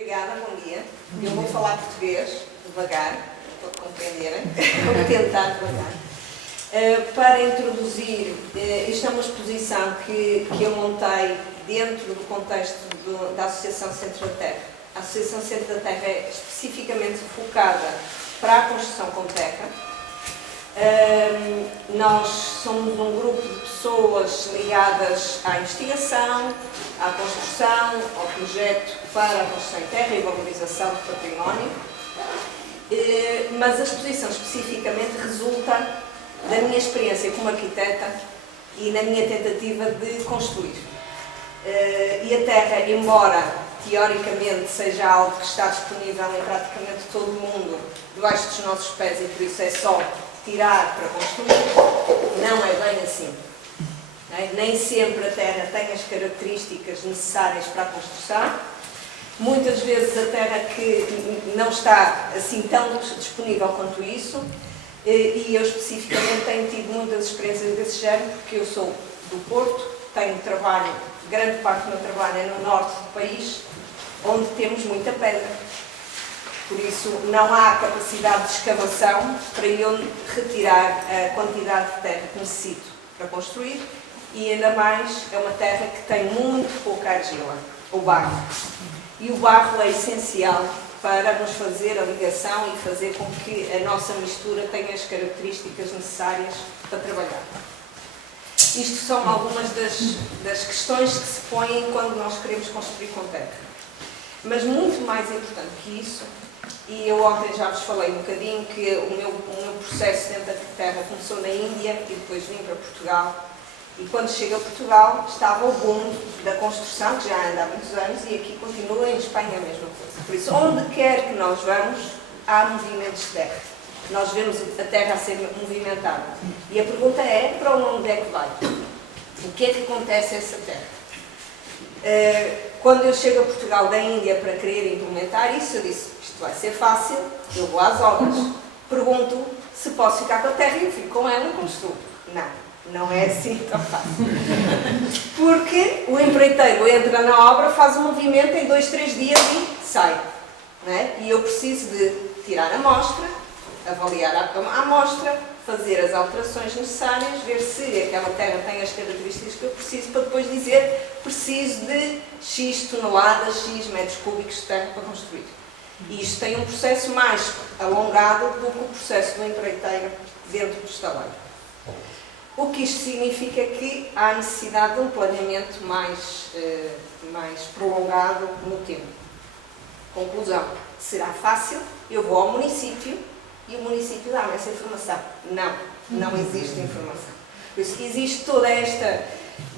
Obrigada, bom dia. Eu vou falar português, devagar, para compreenderem. Vou tentar devagar. Para introduzir, isto é uma exposição que eu montei dentro do contexto da Associação Centro da Terra. A Associação Centro da Terra é especificamente focada para a construção com terra. Nós somos um grupo de pessoas ligadas à investigação, à construção, ao projeto para a construção em terra e valorização do património, mas a exposição especificamente resulta da minha experiência como arquiteta e na minha tentativa de construir. E a terra, embora teoricamente seja algo que está disponível em praticamente todo o mundo, debaixo dos nossos pés, e por isso é só tirar para construir, não é bem assim. Nem sempre a terra tem as características necessárias para a construção. Muitas vezes a terra que não está assim tão disponível quanto isso, e eu especificamente tenho tido muitas experiências desse género, porque eu sou do Porto, tenho trabalho, grande parte do meu trabalho é no norte do país, onde temos muita pedra. Por isso, não há capacidade de escavação para eu retirar a quantidade de terra que necessito para construir, e ainda mais é uma terra que tem muito pouca argila, o barro. E o barro é essencial para nos fazer a ligação e fazer com que a nossa mistura tenha as características necessárias para trabalhar. Isto são algumas das questões que se põem quando nós queremos construir com terra. Mas muito mais importante que isso, e eu ontem já vos falei um bocadinho que o meu processo dentro da terra começou na Índia e depois vim para Portugal. E quando chego a Portugal estava o boom da construção, que já anda há muitos anos, e aqui continua, em Espanha a mesma coisa. Por isso, onde quer que nós vamos, há movimentos de terra. Nós vemos a terra a ser movimentada. E a pergunta é, para onde é que vai? O que é que acontece a essa terra? Quando eu chego a Portugal da Índia para querer implementar isso, eu disse, isto vai ser fácil, eu vou às obras. Pergunto se posso ficar com a terra e eu fico com ela e construo. Não é assim tão fácil. Porque o empreiteiro entra na obra, faz um movimento em 2, 3 dias e sai. Não é? E eu preciso de tirar a amostra, avaliar a amostra, fazer as alterações necessárias, ver se aquela terra tem as características que eu preciso, para depois dizer preciso de X toneladas, X metros cúbicos de terra para construir. E isto tem um processo mais alongado do que o processo do empreiteiro dentro do estaleiro. O que isto significa que há necessidade de um planeamento mais prolongado no tempo. Conclusão, será fácil? Eu vou ao município e o município dá-me essa informação. Não existe informação. Por isso existe toda esta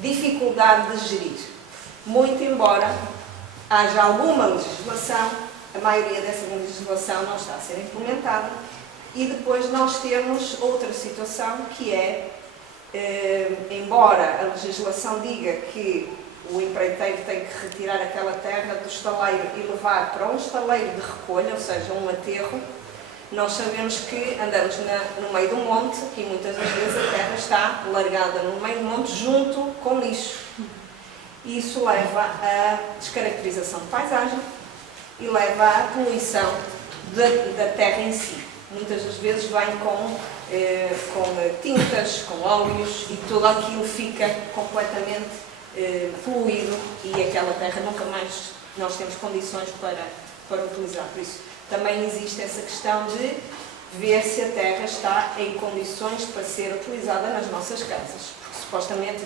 dificuldade de gerir. Muito embora haja alguma legislação, a maioria dessa legislação não está a ser implementada, e depois nós temos outra situação que é, embora a legislação diga que o empreiteiro tem que retirar aquela terra do estaleiro e levar para um estaleiro de recolha, ou seja, um aterro, nós sabemos que andamos no meio do monte e muitas das vezes a terra está largada no meio do monte junto com lixo. Isso leva à descaracterização de paisagem e leva à poluição da terra em si. Muitas das vezes vem com tintas, com óleos, e tudo aquilo fica completamente poluído, e aquela terra nunca mais nós temos condições para utilizar. Por isso, também existe essa questão de ver se a terra está em condições para ser utilizada nas nossas casas. Porque supostamente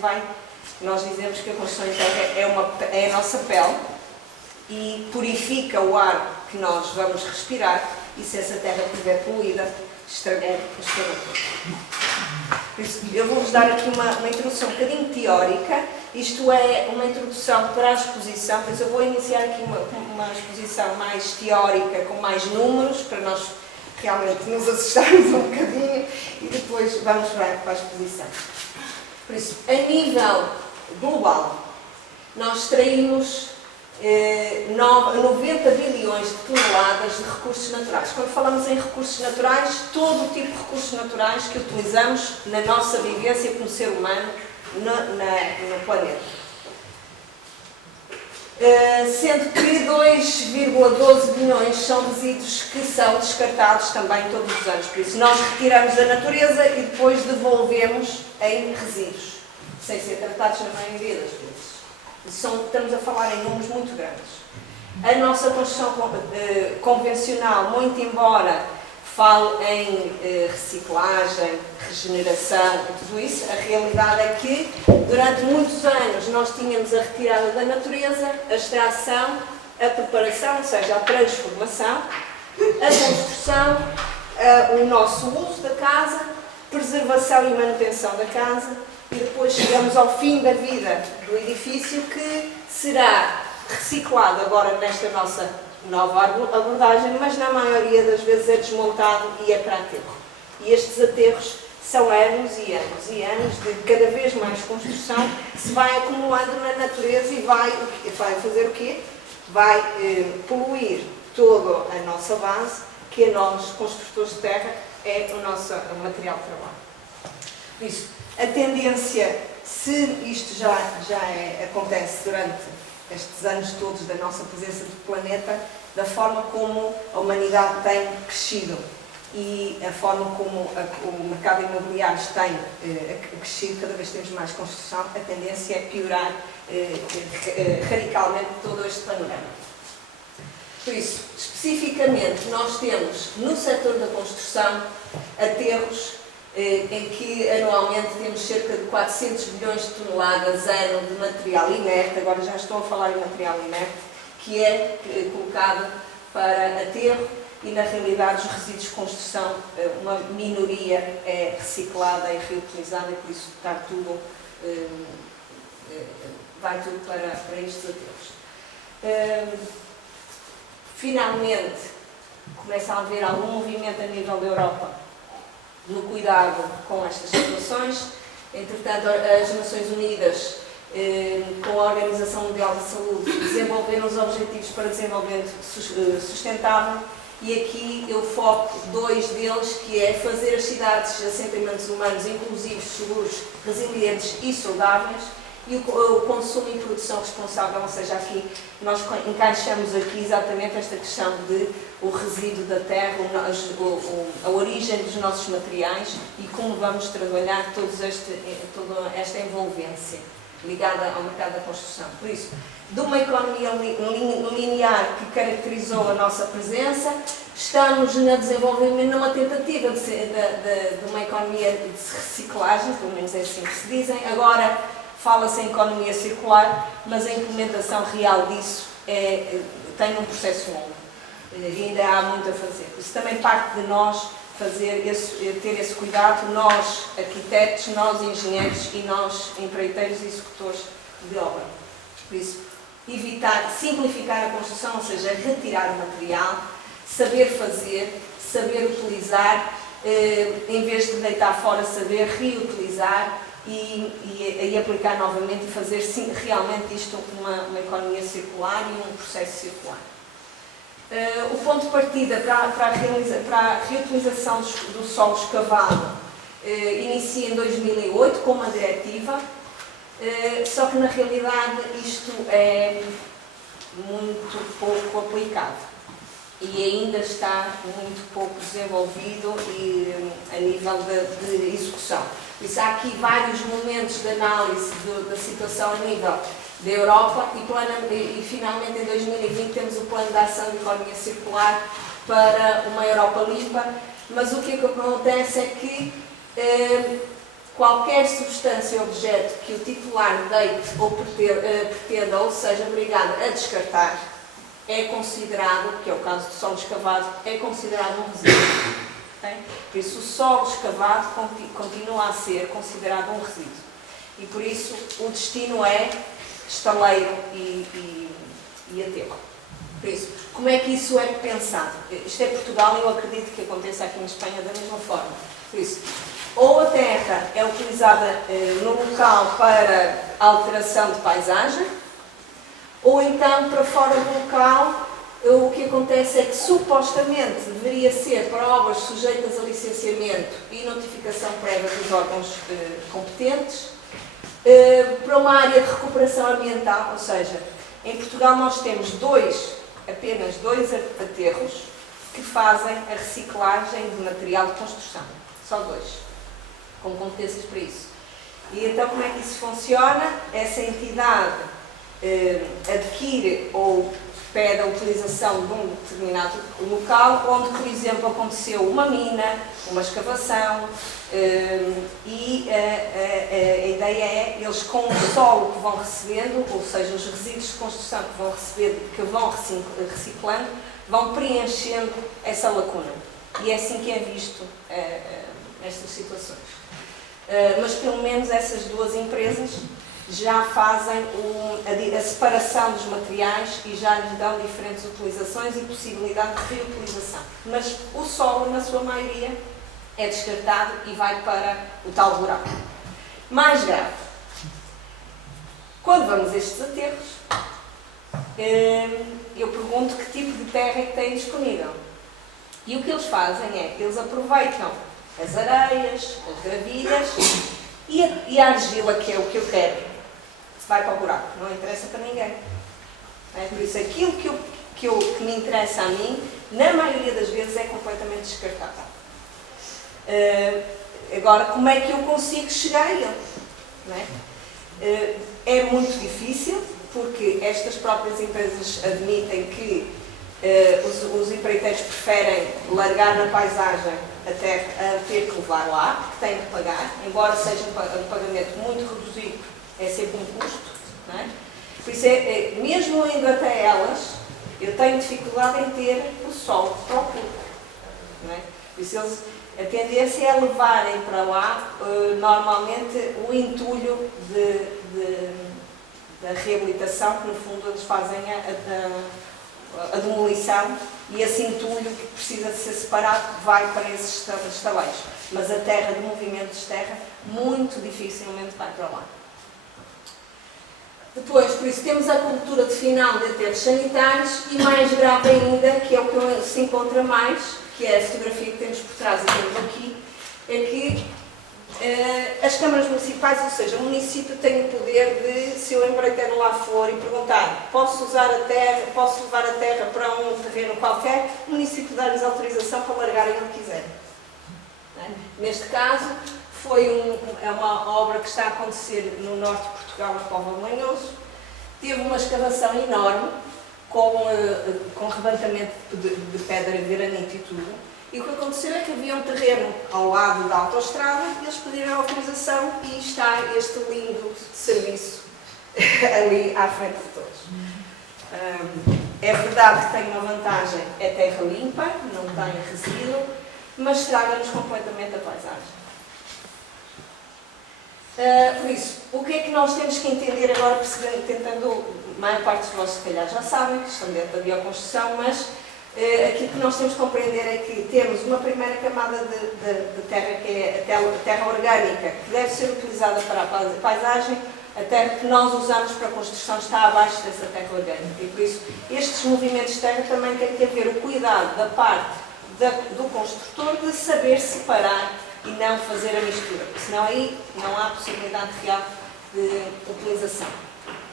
nós dizemos que a construção em terra é a nossa pele e purifica o ar que nós vamos respirar, e se essa terra estiver poluída, estragou tudo. Por isso, eu vou-vos dar aqui uma introdução um bocadinho teórica. Isto é uma introdução para a exposição, por isso eu vou iniciar aqui uma exposição mais teórica, com mais números, para nós realmente nos assustarmos um bocadinho, e depois vamos para a exposição. Por isso, a nível global, nós extraímos 90 bilhões de toneladas de recursos naturais. Quando falamos em recursos naturais, todo o tipo de recursos naturais que utilizamos na nossa vivência como ser humano no planeta. sendo que 2,12 bilhões são resíduos que são descartados também todos os anos. Por isso, nós retiramos da natureza e depois devolvemos em resíduos, sem ser tratados na maioria das vezes. Estamos a falar em números muito grandes. A nossa construção convencional, muito embora fale em reciclagem, regeneração e tudo isso, a realidade é que durante muitos anos nós tínhamos a retirada da natureza, a extração, a preparação, ou seja, a transformação, a construção, o nosso uso da casa, preservação e manutenção da casa, e depois chegamos ao fim da vida do edifício, que será reciclado agora nesta nossa nova abordagem, mas na maioria das vezes é desmontado e é para aterro. E estes aterros são anos e anos e anos de cada vez mais construção que se vai acumulando na natureza e vai fazer o quê? Vai poluir toda a nossa base, que a nós, construtores de terra, é o nosso material de trabalho. Por isso, a tendência, se isto já acontece durante estes anos todos da nossa presença do planeta, da forma como a humanidade tem crescido e a forma como o mercado imobiliário tem crescido, cada vez temos mais construção, a tendência é piorar radicalmente todo este panorama. Por isso, especificamente, nós temos no setor da construção aterros em que anualmente temos cerca de 400 bilhões de toneladas ano de material inerte, agora já estou a falar em material inerte, que é colocado para aterro, e na realidade os resíduos de construção, uma minoria é reciclada e reutilizada, e por isso vai tudo para estes aterros. Finalmente, começa a haver algum movimento a nível da Europa no cuidado com estas situações. Entretanto, as Nações Unidas, com a Organização Mundial da Saúde, desenvolveram os Objetivos para Desenvolvimento Sustentável, e aqui eu foco dois deles, que é fazer as cidades e assentamentos humanos inclusivos, seguros, resilientes e saudáveis, e o consumo e produção responsável, ou seja, aqui nós encaixamos aqui exatamente esta questão de o resíduo da terra, a origem dos nossos materiais e como vamos trabalhar toda esta envolvência ligada ao mercado da construção. Por isso, de uma economia linear que caracterizou a nossa presença, estamos no desenvolvimento, numa tentativa de uma economia de reciclagem, pelo menos é assim que se dizem. Agora fala-se em economia circular, mas a implementação real disso tem um processo longo. E ainda há muito a fazer. Isso também parte de nós ter esse cuidado, nós arquitetos, nós engenheiros e nós empreiteiros e executores de obra. Por isso, simplificar a construção, ou seja, retirar o material, saber fazer, saber utilizar, em vez de deitar fora, saber reutilizar e aplicar novamente e fazer realmente isto uma economia circular e um processo circular. O ponto de partida para a reutilização do solo escavado inicia em 2008 com uma diretiva, só que na realidade isto é muito pouco aplicado e ainda está muito pouco desenvolvido a nível de execução. Por isso há aqui vários momentos de análise da situação a nível da Europa e finalmente em 2020 temos o Plano de Ação de Economia Circular para uma Europa limpa, mas o que acontece é que qualquer substância ou objeto que o titular deite ou pretenda ou seja obrigado a descartar é considerado, que é o caso do solo escavado, é considerado um resíduo. Okay? Por isso o solo escavado continua a ser considerado um resíduo e por isso o destino é estaleiro e aterro. Por isso, como é que isso é pensado? Isto é Portugal e eu acredito que aconteça aqui em Espanha da mesma forma. Por isso, ou a terra é utilizada no local para alteração de paisagem, ou então para fora do local, o que acontece é que supostamente deveria ser para obras sujeitas a licenciamento e notificação prévia dos órgãos competentes, para uma área de recuperação ambiental, ou seja, Em Portugal nós temos apenas dois aterros que fazem a reciclagem de material de construção. Só dois, com competências para isso. E então como é que isso funciona? Essa entidade adquire ou pede a utilização de um determinado local onde, por exemplo, aconteceu uma mina, uma escavação, e a ideia é eles com o solo que vão recebendo, ou seja, os resíduos de construção que vão recebendo, que vão reciclando, vão preenchendo essa lacuna. E é assim que é visto estas situações. Mas pelo menos essas duas empresas já fazem a separação dos materiais e já lhes dão diferentes utilizações e possibilidade de reutilização. Mas o solo, na sua maioria, é descartado e vai para o tal buraco. Mais grave, quando vamos a estes aterros, eu pergunto que tipo de terra é que têm disponível. E o que eles fazem é, eles aproveitam as areias, as gravilhas e a argila, que é o que eu quero, vai para o buraco, não interessa para ninguém. Por isso, aquilo que me interessa a mim, na maioria das vezes, é completamente descartável. Agora, como é que eu consigo chegar a ele? Não é? É muito difícil, porque estas próprias empresas admitem que os empreiteiros preferem largar na paisagem até ter que levar lá, que têm que pagar, embora seja um pagamento muito reduzido, é sempre um custo, não é? Por isso, mesmo indo até elas, eu tenho dificuldade em ter o solo para o público, não é? Por isso, a tendência é levarem para lá, normalmente, o entulho da reabilitação, que no fundo eles fazem a demolição, e esse entulho que precisa de ser separado vai para esses estaleiros. Mas a terra, de movimentos de terra, muito dificilmente vai para lá. Depois, por isso, temos a cultura de final de aterros sanitários e, mais grave ainda, que é o que se encontra mais, que é a fotografia que temos por trás e temos aqui, é que as câmaras municipais, ou seja, o município tem o poder de, se o empreiteiro lá for e perguntar, posso usar a terra, posso levar a terra para um terreno qualquer, o município dá-lhes autorização para largarem onde quiserem. Neste caso, é uma obra que está a acontecer no norte de Portugal, na Póvoa de Lanhoso. Teve uma escavação enorme, com rebentamento de pedra, granito e tudo. E o que aconteceu é que havia um terreno ao lado da autoestrada e eles pediram autorização e está este lindo serviço ali à frente de todos. É verdade que tem uma vantagem, é terra limpa, não tem resíduo, mas estraga-nos completamente a paisagem. Por isso, o que é que nós temos que entender agora, tentando, a maior parte de vós se calhar já sabem, que estão dentro da bioconstrução, mas aquilo que nós temos que compreender é que temos uma primeira camada de terra, que é a terra orgânica, que deve ser utilizada para a paisagem. A terra que nós usamos para a construção está abaixo dessa terra orgânica e, por isso, estes movimentos de terra também têm que haver o cuidado da parte do construtor de saber separar e não fazer a mistura, porque senão aí não há possibilidade real de utilização.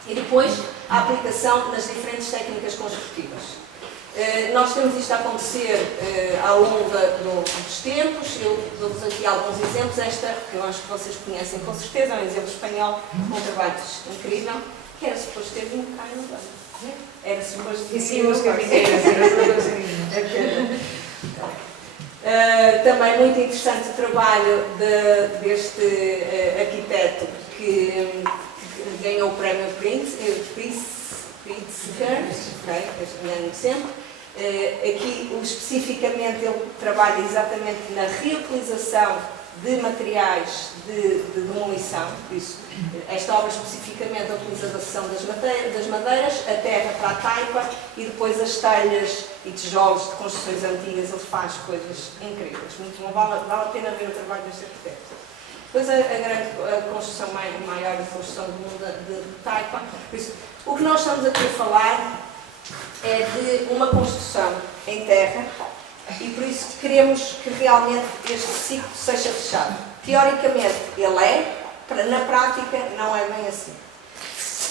E depois, a aplicação nas diferentes técnicas construtivas. Nós temos isto a acontecer ao longo dos tempos. Eu dou-vos aqui alguns exemplos. Esta, que eu acho que vocês conhecem com certeza, é um exemplo espanhol, com um trabalho incrível, que era suposto ter vindo cá no banho. Era suposto ter vindo também muito interessante o trabalho deste arquiteto que ganhou o prémio Pritzker, sempre. Aqui, especificamente, ele trabalha exatamente na reutilização de materiais de demolição, por isso, esta obra especificamente a utilização das madeiras, a terra para a taipa e depois as telhas e tijolos de construções antigas. Ele faz coisas incríveis, muito bom, vale a pena ver o trabalho deste arquiteto. Depois a construção maior de construção do mundo de taipa. Por isso, o que nós estamos aqui a falar é de uma construção em terra e por isso queremos que realmente este ciclo seja fechado. Teoricamente ele é, na prática não é bem assim.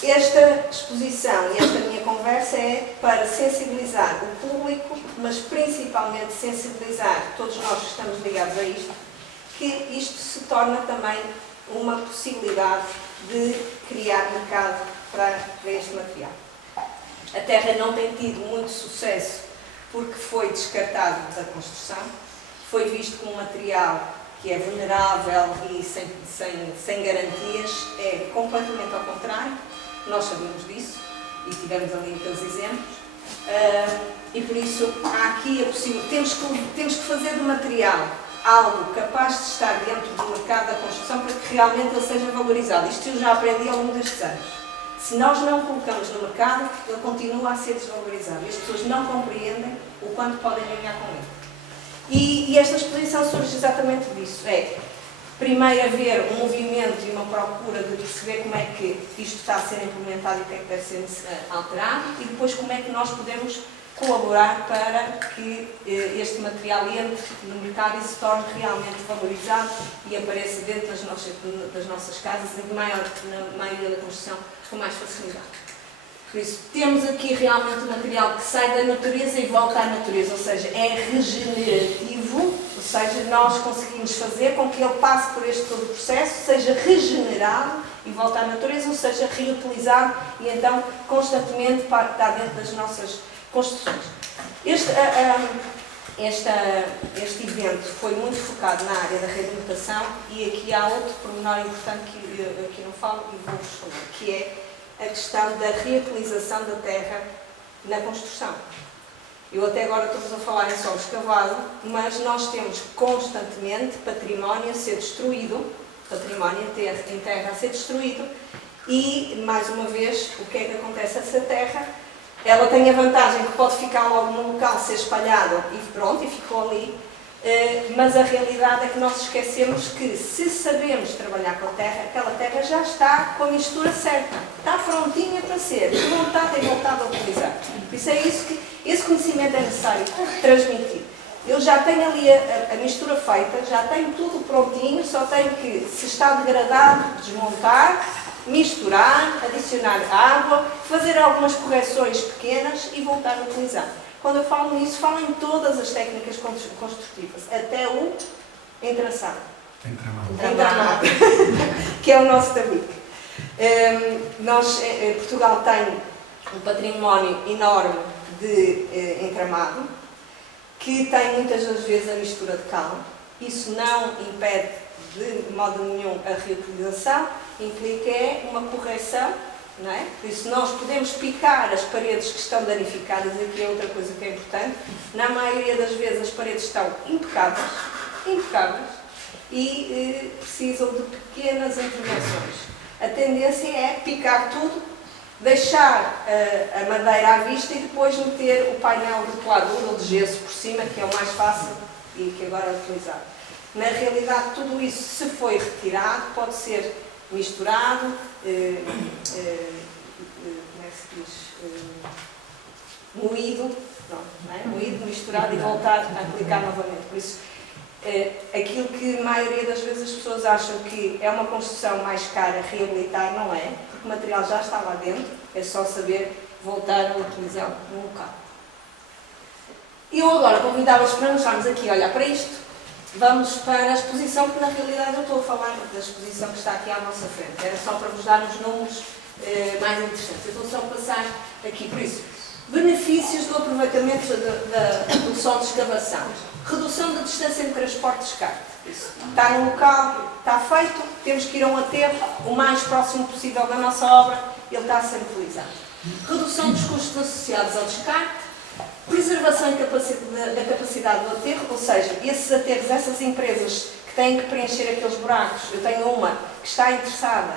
esta exposição e esta minha conversa é para sensibilizar o público, mas principalmente sensibilizar todos nós que estamos ligados a isto, que isto se torna também uma possibilidade de criar mercado para este material. A terra não tem tido muito sucesso porque foi descartado da construção, foi visto como um material que é vulnerável e sem garantias. É completamente ao contrário, nós sabemos disso e tivemos ali aqueles exemplos, e por isso há aqui a possibilidade, temos que fazer do material algo capaz de estar dentro do mercado da construção para que realmente ele seja valorizado. Isto eu já aprendi ao longo destes anos. Se nós não colocamos no mercado, ele continua a ser desvalorizado. E as pessoas não compreendem o quanto podem ganhar com ele. E esta exposição surge exatamente disso. É, primeiro, haver um movimento e uma procura de perceber como é que isto está a ser implementado e o que é que deve ser alterado, e depois como é que nós podemos colaborar para que este material entre no mercado e se torne realmente valorizado e apareça dentro das nossas casas e na maioria da construção com mais facilidade. Por isso, temos aqui realmente um material que sai da natureza e volta à natureza, ou seja, é regenerativo, ou seja, nós conseguimos fazer com que ele passe por este todo o processo, seja regenerado e volte à natureza, ou seja, reutilizado e então constantemente está dentro das nossas construções. Este evento foi muito focado na área da reabilitação e aqui há outro pormenor importante que eu aqui não falo e vou-vos falar, que é a questão da reutilização da terra na construção. Eu até agora estou-vos a falar em solo escavado, mas nós temos constantemente património a ser destruído, património em terra a ser destruído e, mais uma vez, o que é que acontece a essa terra? Ela tem a vantagem que pode ficar logo no local, ser espalhada e pronto, e ficou ali. Mas a realidade é que nós esquecemos que, se sabemos trabalhar com a terra, aquela terra já está com a mistura certa, está prontinha para ser desmontada e voltada a utilizar. Por isso é isso que esse conhecimento é necessário transmitir. Eu já tenho ali a mistura feita, já tenho tudo prontinho, só tenho que, se está degradado, desmontar, misturar, adicionar água, fazer algumas correções pequenas e voltar a utilizar. Quando eu falo nisso, falo em todas as técnicas construtivas, até o entraçado. Entramado. Que é o nosso tabique. Portugal tem um património enorme de entramado, que tem muitas das vezes a mistura de cal. Isso não impede de modo nenhum a reutilização, implica uma correção, não é? Por isso nós podemos picar as paredes que estão danificadas, aqui é outra coisa que é importante. Na maioria das vezes as paredes estão impecáveis e precisam de pequenas intervenções. A tendência é picar tudo, deixar a madeira à vista e depois meter o painel de peladura ou de gesso por cima, que é o mais fácil e que agora é utilizado. Na realidade, tudo isso, se foi retirado, pode ser misturado, como é que se diz? Moído, não é? Moído, misturado e voltar a aplicar novamente. Por isso, aquilo que a maioria das vezes as pessoas acham que é uma construção mais cara reabilitar, não é, porque o material já está lá dentro, é só saber voltar a utilizá-lo no local. E eu agora convidava-vos para nós estarmos aqui a olhar para isto. Vamos para a exposição, que na realidade eu estou a falar da exposição que está aqui à nossa frente. Era só para vos dar uns números mais interessantes. Eu vou só passar aqui por isso. Benefícios do aproveitamento do solo de escavação. Redução da distância entre transporte e descarte. Está no local, está feito, temos que ir a um aterro o mais próximo possível da nossa obra, ele está a ser utilizado. Redução dos custos associados ao descarte. Preservação da capacidade do aterro, ou seja, esses aterros, essas empresas que têm que preencher aqueles buracos, eu tenho uma que está interessada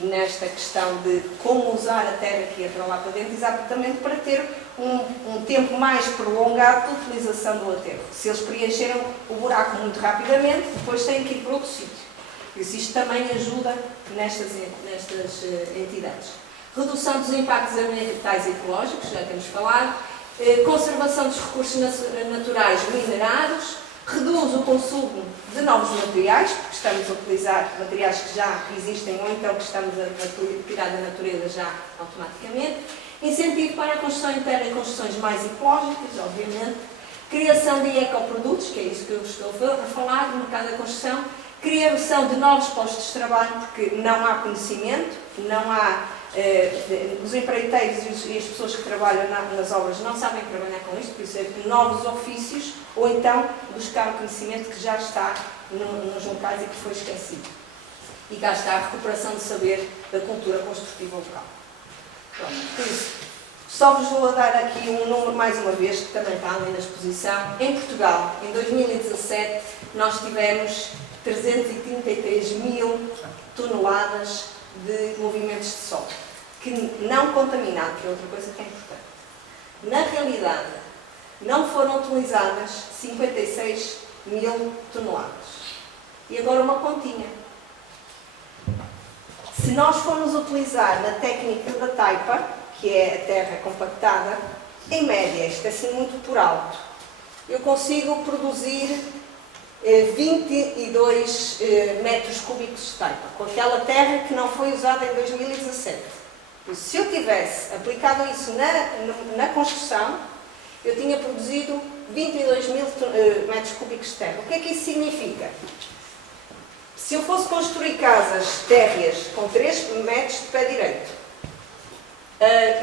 nesta questão de como usar a terra que entra lá para dentro, exatamente para ter um tempo mais prolongado de utilização do aterro. Se eles preencheram o buraco muito rapidamente, depois têm que ir para outro sítio. Por isso, isto também ajuda nestas entidades. Redução dos impactos ambientais e ecológicos, já temos falado. Conservação dos recursos naturais minerados, reduz o consumo de novos materiais, porque estamos a utilizar materiais que já existem ou então que estamos a tirar da natureza já automaticamente. Incentivo para a construção interna e construções mais ecológicas, obviamente. Criação de ecoprodutos, que é isso que eu estou a falar, no mercado da construção. Criação de novos postos de trabalho, porque não há conhecimento, não há... os empreiteiros e as pessoas que trabalham nas obras não sabem trabalhar com isto, por isso é novos ofícios, ou então buscar o conhecimento que já está nos locais e que foi esquecido. E cá está a recuperação de saber da cultura construtiva local. Pronto, por isso, só vos vou dar aqui um número mais uma vez, que também está ali na exposição. Em Portugal, em 2017, nós tivemos 333 mil toneladas de movimentos de solo, que não contaminado, que é outra coisa que é importante. Na realidade, não foram utilizadas 56 mil toneladas. E agora uma continha. Se nós formos utilizar na técnica da taipa, que é a terra compactada, em média, isto é assim muito por alto, eu consigo produzir 22 metros cúbicos de taipa, com aquela terra que não foi usada em 2017. Se eu tivesse aplicado isso na construção, eu tinha produzido 22 mil metros cúbicos de terra. O que é que isso significa? Se eu fosse construir casas térreas com 3 metros de pé direito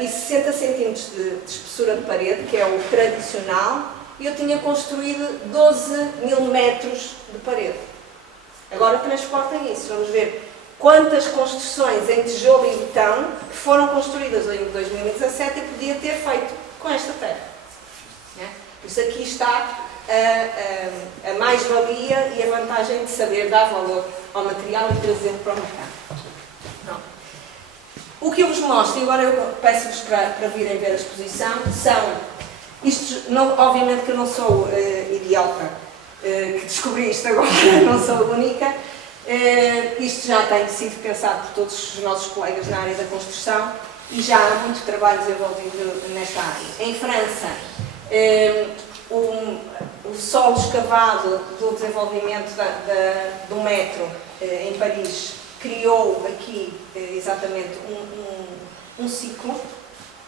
e 60 centímetros de espessura de parede, que é o tradicional, eu tinha construído 12 mil metros de parede. Agora transportem isso. Vamos ver quantas construções em tijolo e betão que foram construídas em 2017 e podia ter feito com esta terra. Por isso aqui está a mais-valia e a vantagem de saber dar valor ao material e trazê-lo para o mercado. Não. O que eu vos mostro, e agora eu peço-vos para virem ver a exposição, são, isto, não, obviamente que eu não sou idiota, que descobri isto agora, não sou a única, isto já tem sido pensado por todos os nossos colegas na área da construção e já há muito trabalho desenvolvido nesta área. Em França, o solo escavado do desenvolvimento do metro em Paris criou aqui exatamente um ciclo,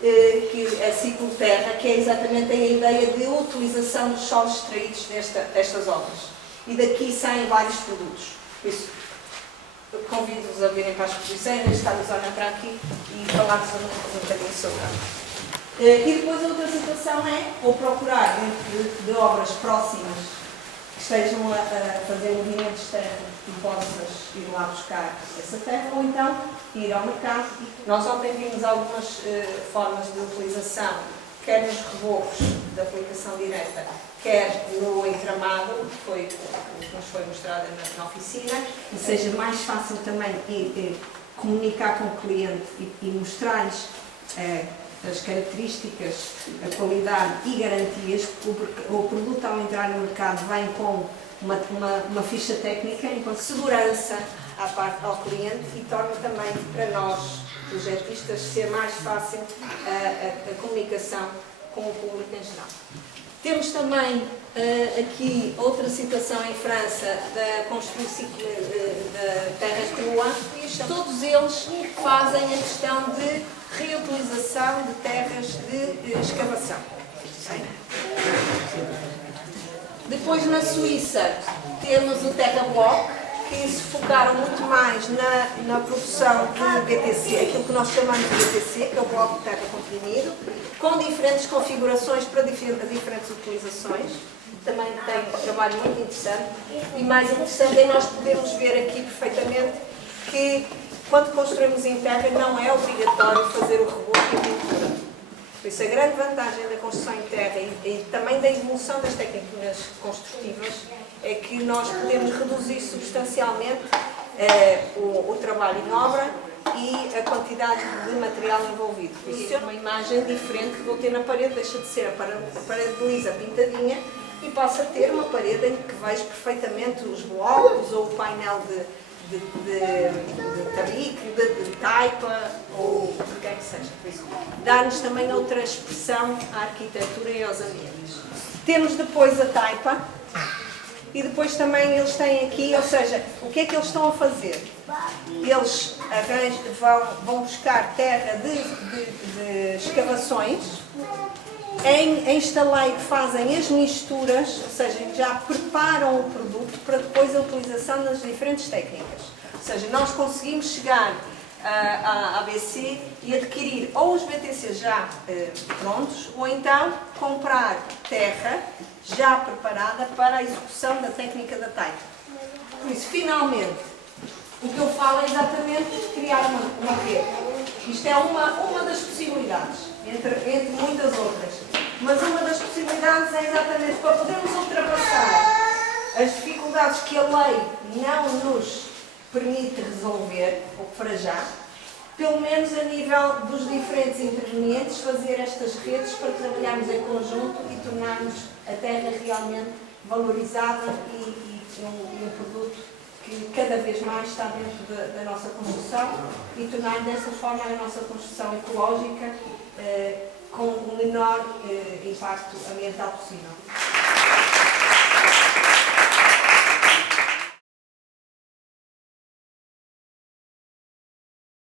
que é ciclo terra, que é exatamente a ideia de utilização dos solos extraídos destas obras. E daqui saem vários produtos. Por isso, eu convido-vos a virem para a exposição, em vez de estarmos a olhar para aqui e falarmos um bocadinho sobre ela. E depois a outra situação é, ou procurar dentro de obras próximas que estejam a fazer movimentos de terra e possas ir lá buscar essa terra, ou então ir ao mercado. Nós ontem vimos algumas formas de utilização, quer nos reborros da aplicação direta, quer no entramado, que nos foi mostrado na oficina, e seja mais fácil também comunicar com o cliente e mostrar-lhes as características, a qualidade e garantias, porque o produto ao entrar no mercado vem com uma ficha técnica, enquanto segurança à parte ao cliente, e torna também para nós, projetistas, ser mais fácil a comunicação com o público em geral. Temos também aqui outra situação em França da construção ciclo da terra crua. Todos eles fazem a questão de reutilização de terras de escavação. Depois na Suíça temos o Terra Block, que se focaram muito mais na produção de BTC, aquilo que nós chamamos de BTC, que é o bloco de terra comprimido, com diferentes configurações para diferentes utilizações. Também tem um trabalho muito interessante. E mais interessante é nós podermos ver aqui perfeitamente que, quando construímos em terra, não é obrigatório fazer o reboco e a pintura. Por isso, a grande vantagem da construção em terra e também da evolução das técnicas construtivas é que nós podemos reduzir substancialmente o trabalho em obra e a quantidade de material envolvido. Por isso, é uma imagem diferente que vou ter na parede, deixa de ser a parede lisa pintadinha e passa a ter uma parede em que vejo perfeitamente os blocos ou o painel de tabique, de taipa ou o que quer que seja. Por isso, dá-nos também outra expressão à arquitetura e aos ambientes. Temos depois a taipa, E depois também eles têm aqui, ou seja, o que é que eles estão a fazer? Eles vão buscar terra de escavações, em estaleiro fazem as misturas, ou seja, já preparam o produto para depois a utilização nas diferentes técnicas. Ou seja, nós conseguimos chegar à ABC e adquirir ou os BTC já prontos, ou então comprar terra já preparada para a execução da técnica da taipa. Por isso, finalmente, o que eu falo é exatamente de criar uma rede. Isto é uma das possibilidades, entre muitas outras. Mas uma das possibilidades é exatamente para podermos ultrapassar as dificuldades que a lei não nos permite resolver, ou para já, pelo menos a nível dos diferentes intervenientes, fazer estas redes para trabalharmos em conjunto e tornarmos a terra realmente valorizada e um produto que cada vez mais está dentro da nossa construção e tornar dessa forma a nossa construção ecológica com o menor impacto ambiental possível.